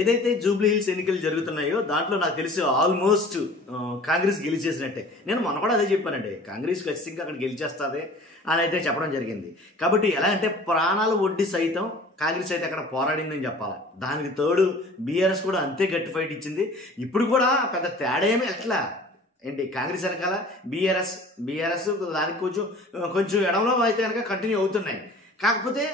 ఏదైతే Jubilee hills ఎన్నికలు జరుగుతున్నాయో దాంట్లో నాకు తెలిసి ఆల్మోస్ట్ కాంగ్రెస్ గెలిచేసినట్టే. నేను మొన్న కూడా అదే చెప్పానండి, కాంగ్రెస్ ఖచ్చితంగా అక్కడ గెలిచేస్తుంది అని అయితే చెప్పడం జరిగింది. కాబట్టి ఎలా అంటే ప్రాణాలు ఒడ్డి సైతం కాంగ్రెస్ అయితే అక్కడ పోరాడిందని చెప్పాలి. దానికి తోడు బీఆర్ఎస్ కూడా అంతే గట్టి ఫైట్ ఇచ్చింది. ఇప్పుడు కూడా పెద్ద తేడా ఏమి ఎట్లా ఏంటి, కాంగ్రెస్ వెనకాల బీఆర్ఎస్ దానికి కొంచెం ఎడమలో అయితే కనుక కంటిన్యూ అవుతున్నాయి. కాకపోతే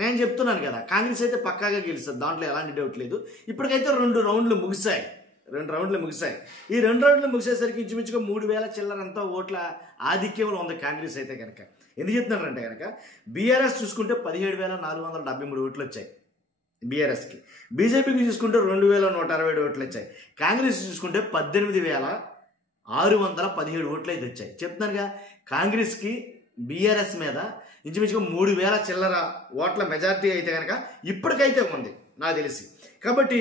నేను చెప్తున్నాను కదా, కాంగ్రెస్ అయితే పక్కాగా గెలుస్తుంది, దాంట్లో ఎలాంటి డౌట్ లేదు. ఇప్పటికైతే 2 రౌండ్లు ముగిశాయి. ఈ 2 రౌండ్లు ముగిసేసరికి ఇంచుమించుగా 3000 చిల్లరంతా ఓట్ల ఆధిక్యంలో ఉంది కాంగ్రెస్ అయితే కనుక. ఎందుకు చెప్తున్నారంటే కనుక బీఆర్ఎస్ చూసుకుంటే 17,473 ఓట్లు వచ్చాయి బీఆర్ఎస్కి. బీజేపీకి చూసుకుంటే 2,167 ఓట్లు వచ్చాయి. కాంగ్రెస్ చూసుకుంటే 18,617 ఓట్లు అయితే వచ్చాయి. చెప్తున్నానుగా, కాంగ్రెస్కి బీఆర్ఎస్ మీద ఇంచుమించుగా 3000 చిల్లర ఓట్ల మెజారిటీ అయితే కనుక ఇప్పటికైతే ఉంది నాకు తెలిసి. కాబట్టి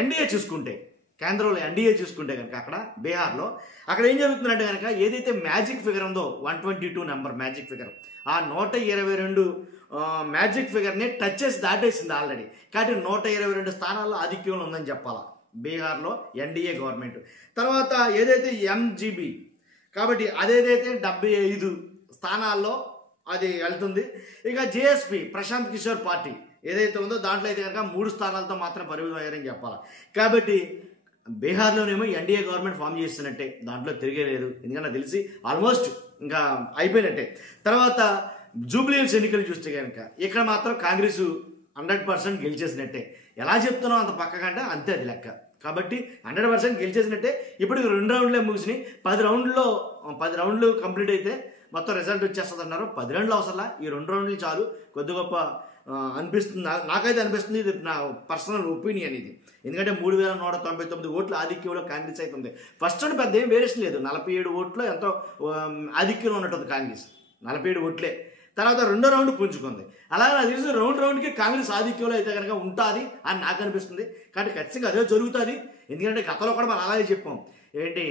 ఎన్డీఏ చూసుకుంటే, కేంద్రంలో ఎన్డీఏ చూసుకుంటే కనుక అక్కడ బీహార్లో అక్కడ ఏం జరుగుతుందంటే కనుక ఏదైతే మ్యాజిక్ ఫిగర్ ఉందో 122 నెంబర్ మ్యాజిక్ ఫిగర్, ఆ 122 మ్యాజిక్ ఫిగర్ని టచ్ చేసి దాటేసింది ఆల్రెడీ. కాబట్టి 122 స్థానాల్లో ఆధిక్యంలో ఉందని చెప్పాలా బీహార్లో ఎన్డీఏ గవర్నమెంట్. తర్వాత ఏదైతే ఎంజీబీ, కాబట్టి అదేదైతే 75 స్థానాల్లో అది వెళ్తుంది. ఇక జేఎస్పీ ప్రశాంత్ కిషోర్ పార్టీ ఏదైతే ఉందో దాంట్లో అయితే కనుక 3 స్థానాలతో మాత్రం పరిమితం అయ్యారని చెప్పాలి. కాబట్టి బీహార్లోనేమో ఎన్డీఏ గవర్నమెంట్ ఫామ్ చేస్తున్నట్టే, దాంట్లో తిరిగేలేదు. ఎందుకంటే తెలిసి ఆల్మోస్ట్ ఇంకా అయిపోయినట్టే. తర్వాత జూబ్లీ హిల్స్ ఎన్నికలు చూస్తే కనుక ఇక్కడ మాత్రం కాంగ్రెస్ 100% గెలిచేసినట్టే. ఎలా చెప్తున్నావు అంత పక్కకంటే అంతే అది లెక్క. కాబట్టి 100% గెలిచేసినట్టే. ఇప్పటికి 2 రౌండ్లే ముగిసినాయి. 10 రౌండ్లు కంప్లీట్ అయితే మొత్తం రిజల్ట్ వచ్చేస్తుంది అన్నారు. 10 రౌండ్లు అవసరంలా, ఈ 2 రౌండ్లు చాలు. కొద్ది గొప్ప అనిపిస్తుంది, నాకైతే అనిపిస్తుంది. ఇది నా పర్సనల్ ఒపీనియన్ ఇది. ఎందుకంటే 3,199 ఓట్ల ఆధిక్యంలో కాంగ్రెస్ అయితే ఉంది. ఫస్ట్ రౌండ్ పెద్ద ఏం వేరియేషన్ లేదు, 47 ఓట్లు ఎంతో ఆధిక్యంలో ఉన్నట్టుంది కాంగ్రెస్, 47 ఓట్లే. తర్వాత 2వ రౌండ్ పుంజుకుంది. అలాగే నాకు తెలిసి రౌండ్కి కాంగ్రెస్ ఆధిక్యంలో అయితే కనుక ఉంటుంది అని నాకు అనిపిస్తుంది. కాబట్టి ఖచ్చితంగా అదే జరుగుతుంది. ఎందుకంటే గతంలో కూడా మనం అలాగే చెప్పాం, ఏంటి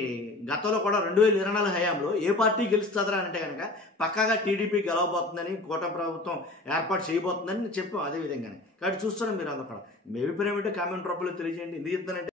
గతంలో కూడా 2024 హయాంలో ఏ పార్టీ గెలుస్తుందా అంటే కనుక పక్కాగా టీడీపీ గెలవబోతుందని, కూటమి ప్రభుత్వం ఏర్పాటు చేయబోతుందని చెప్పాం అదే విధంగానే. కాబట్టి చూస్తున్నాం మీరు అందరూ కూడా. మీ అభిప్రాయం ఏంటో కామెంట్ రూపంలో తెలియజేయండి. ఎందుకు చెప్తానంటే